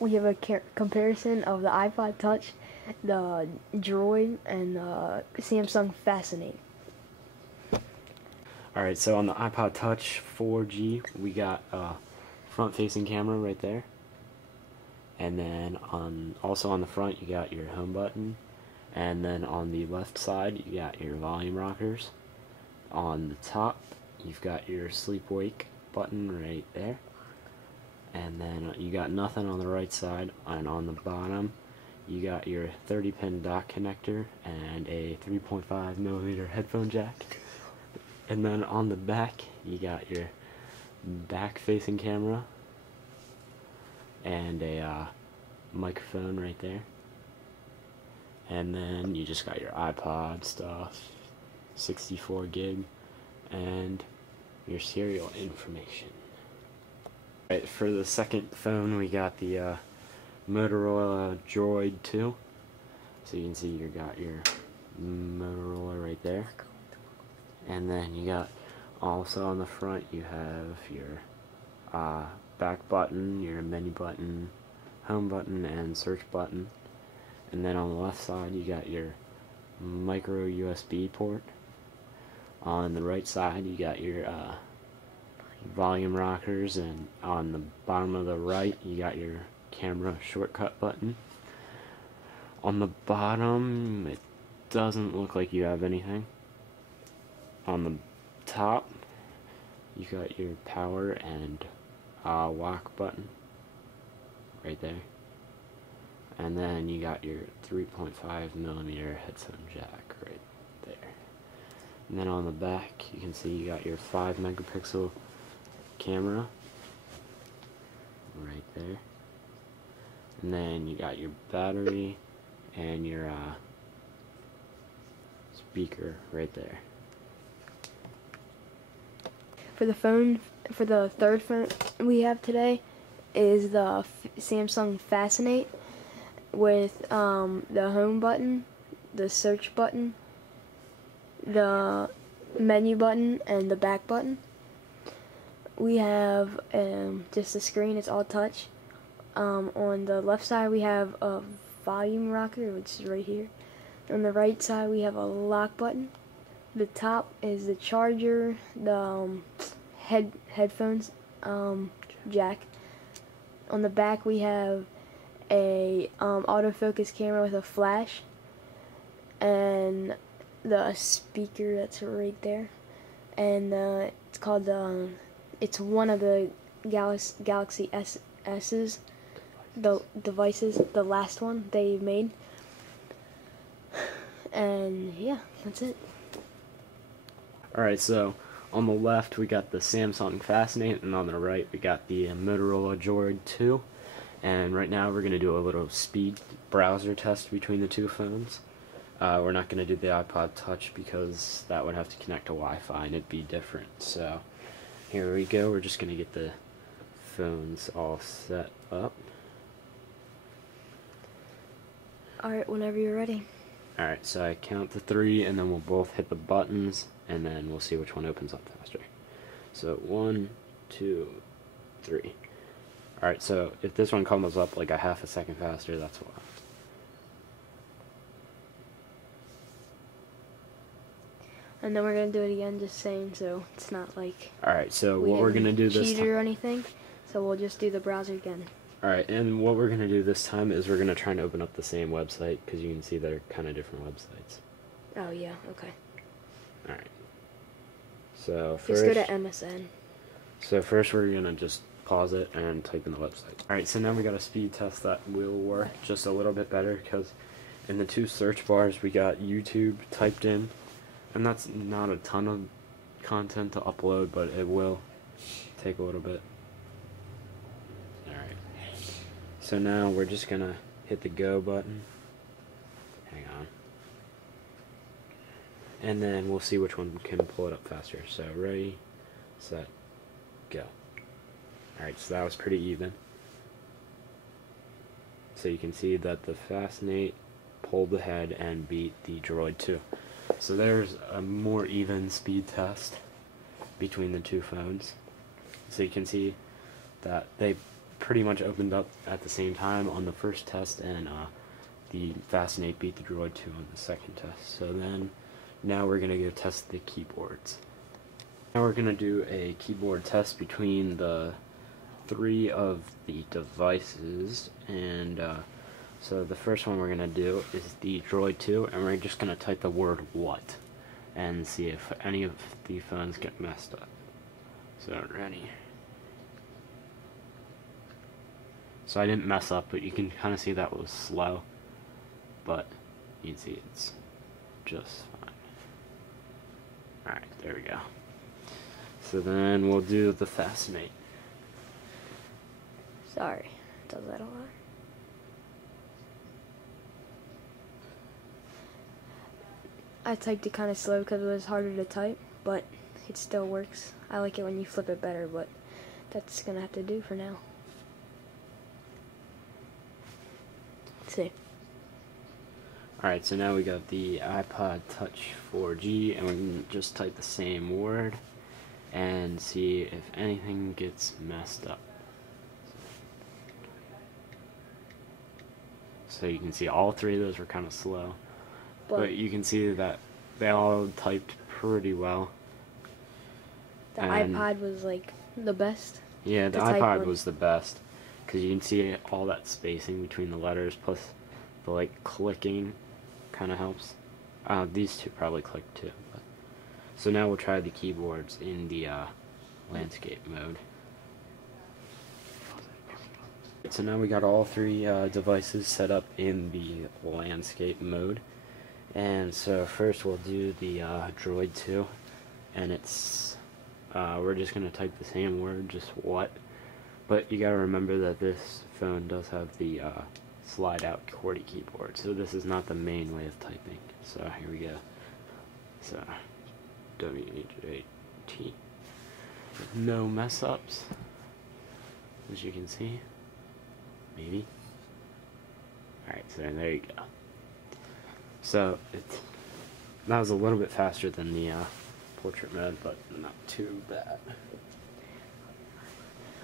we have a comparison of the iPod Touch, the Droid, and the Samsung Fascinate. Alright, so on the iPod Touch 4G, we got a front-facing camera right there. And then also on the front, you got your home button. And then on the left side, you got your volume rockers. On the top, you've got your sleep-wake button right there. And then you got nothing on the right side. And on the bottom, you got your 30-pin dock connector and a 3.5mm headphone jack. And then on the back, you got your back-facing camera and a microphone right there. And then you just got your iPod stuff, 64 gig, and your serial information. Right, for the second phone, we got the Motorola Droid 2. So you can see you got your Motorola right there. And then you got also on the front, you have your back button, your menu button, home button, and search button. And then on the left side, you got your micro USB port. On the right side, you got your volume rockers, and on the bottom of the right, you got your camera shortcut button. On the bottom, it doesn't look like you have anything. On the top, you got your power and lock button right there. And then you got your 3.5mm headphone jack right there. And then on the back, you can see you got your 5-megapixel camera right there. And then you got your battery and your speaker right there. For the third phone we have today is the Samsung Fascinate with the home button, the search button, the menu button, and the back button. We have just the screen, it's all touch. On the left side we have a volume rocker, which is right here. On the right side we have a lock button. The top is the charger, the headphones jack. On the back we have a autofocus camera with a flash, and the speaker that's right there. And it's called it's one of the Galaxy S's, the devices, the last one they made. And yeah, that's it. Alright, so on the left we got the Samsung Fascinate, and on the right we got the Motorola Droid 2. And right now we're going to do a little speed browser test between the two phones. We're not going to do the iPod Touch because that would have to connect to Wi-Fi and it'd be different. So here we go, we're just going to get the phones all set up. Alright, whenever you're ready. Alright, so I count to 3 and then we'll both hit the buttons and then we'll see which one opens up faster. So 1, 2, 3. Alright, so if this one comes up like a half a second faster, that's why. And then we're gonna do it again, just saying, so it's not like Alright, so what we're gonna do this time or anything. So we'll just do the browser again. Alright, and what we're gonna do this time is we're gonna try and open up the same website because you can see they're kind of different websites. Oh yeah, okay. Alright. So Just go to MSN. So first we're gonna just pause it and type in the website. Alright, so now we got a speed test that will work just a little bit better because in the two search bars we got YouTube typed in, and that's not a ton of content to upload, but it will take a little bit. Alright, so now we're just gonna hit the go button. Hang on. And then we'll see which one can pull it up faster. So ready, set, go. Alright, so that was pretty even. So you can see that the Fascinate pulled ahead and beat the Droid 2. So there's a more even speed test between the two phones. So you can see that they pretty much opened up at the same time on the first test, and the Fascinate beat the Droid 2 on the second test. So then, now we're going to go test the keyboards. Now we're going to do a keyboard test between the 3 of the devices, and so the first one we're going to do is the Droid 2, and we're just going to type the word "what" and see if any of the phones get messed up. So, ready. So I didn't mess up, but you can kind of see that was slow, but you can see it's just fine. Alright, there we go. So then we'll do the Fascinate. Sorry, does that a lot? I typed it kind of slow because it was harder to type, but it still works. I like it when you flip it better, but that's gonna have to do for now. Let's see. Alright, so now we got the iPod Touch 4G, and we can just type the same word and see if anything gets messed up. So you can see all 3 of those were kind of slow, but you can see that they all typed pretty well. The iPod was like the best. Yeah, the iPod was the best, because you can see all that spacing between the letters, plus the like clicking kind of helps. These 2 probably click too. But. So now we'll try the keyboards in the landscape mode. So now we got all 3 devices set up in the landscape mode, and so first we'll do the Droid 2, and it's we're just gonna type the same word, just "what," but you gotta remember that this phone does have the slide out QWERTY keyboard, so this is not the main way of typing. So here we go. So WHAT, no mess ups, as you can see. Maybe. Alright, so there you go. So that was a little bit faster than the portrait mode, but not too bad.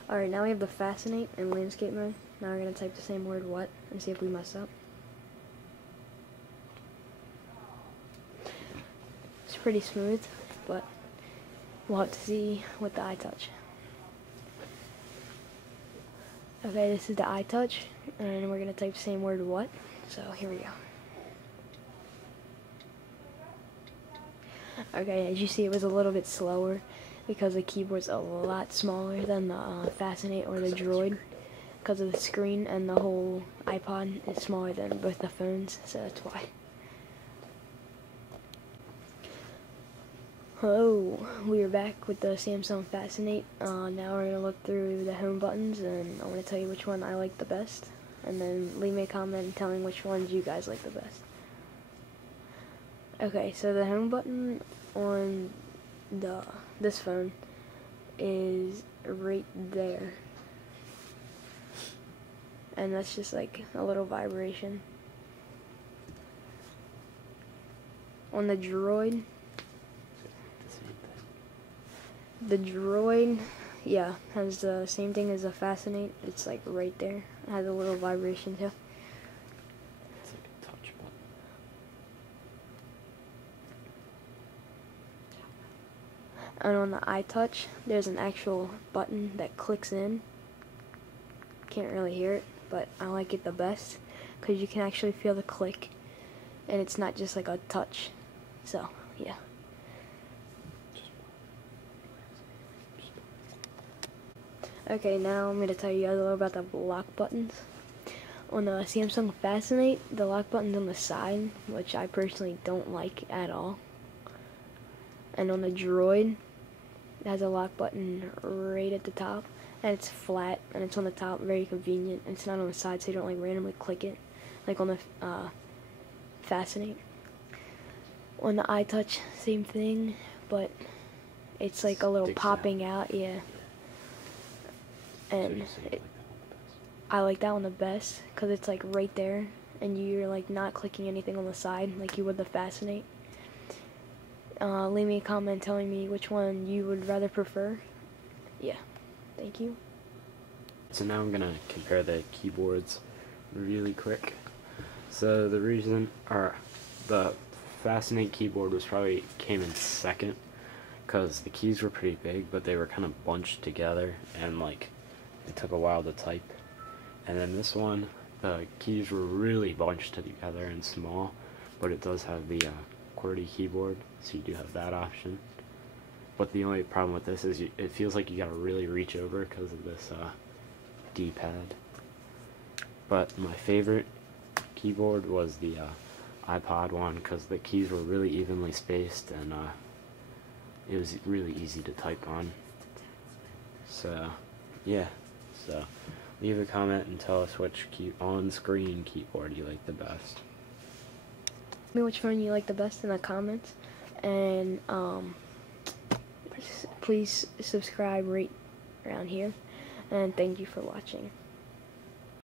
Alright, now we have the Fascinate in landscape mode. Now we're going to type the same word "what" and see if we mess up. It's pretty smooth, but we'll have to see with the iTouch. Okay, this is the iTouch, and we're going to type the same word "what," so here we go. Okay, as you see, it was a little bit slower because the keyboard's a lot smaller than the Fascinate or the Droid because of the screen, and the whole iPod is smaller than both the phones, so that's why. Hello, we are back with the Samsung Fascinate. Now we're going to look through the home buttons, and I'm going to tell you which one I like the best, and then leave me a comment telling which ones you guys like the best. Okay, so the home button on this phone is right there, and that's just like a little vibration. On the Droid, yeah, has the same thing as the Fascinate. It's like right there. It has a little vibration too. It's like a touch button. And on the iTouch, there's an actual button that clicks in. Can't really hear it, but I like it the best because you can actually feel the click, and it's not just like a touch. So, yeah. Okay, now I'm going to tell you guys a little about the lock buttons. On the Samsung Fascinate, the lock button's on the side, which I personally don't like at all. And on the Droid, it has a lock button right at the top, and it's flat, and it's on the top, very convenient. And it's not on the side, so you don't like randomly click it, like on the Fascinate. On the iTouch, same thing, but it's like a little popping out, yeah. And I like that one the best because it's like right there, and you're like not clicking anything on the side like you would the Fascinate. Leave me a comment telling me which one you would rather prefer. Yeah, thank you. So now I'm gonna compare the keyboards really quick. So the reason, or the Fascinate keyboard came in second, because the keys were pretty big, but they were kind of bunched together, and like, it took a while to type. And then this one, the keys were really bunched together and small, but it does have the QWERTY keyboard, so you do have that option. But the only problem with this is it feels like you gotta really reach over because of this D-pad. But my favorite keyboard was the iPod one, because the keys were really evenly spaced, and it was really easy to type on. So, yeah. So, leave a comment and tell us which on-screen keyboard you like the best. Tell me which phone you like the best in the comments, and please subscribe right around here, and thank you for watching.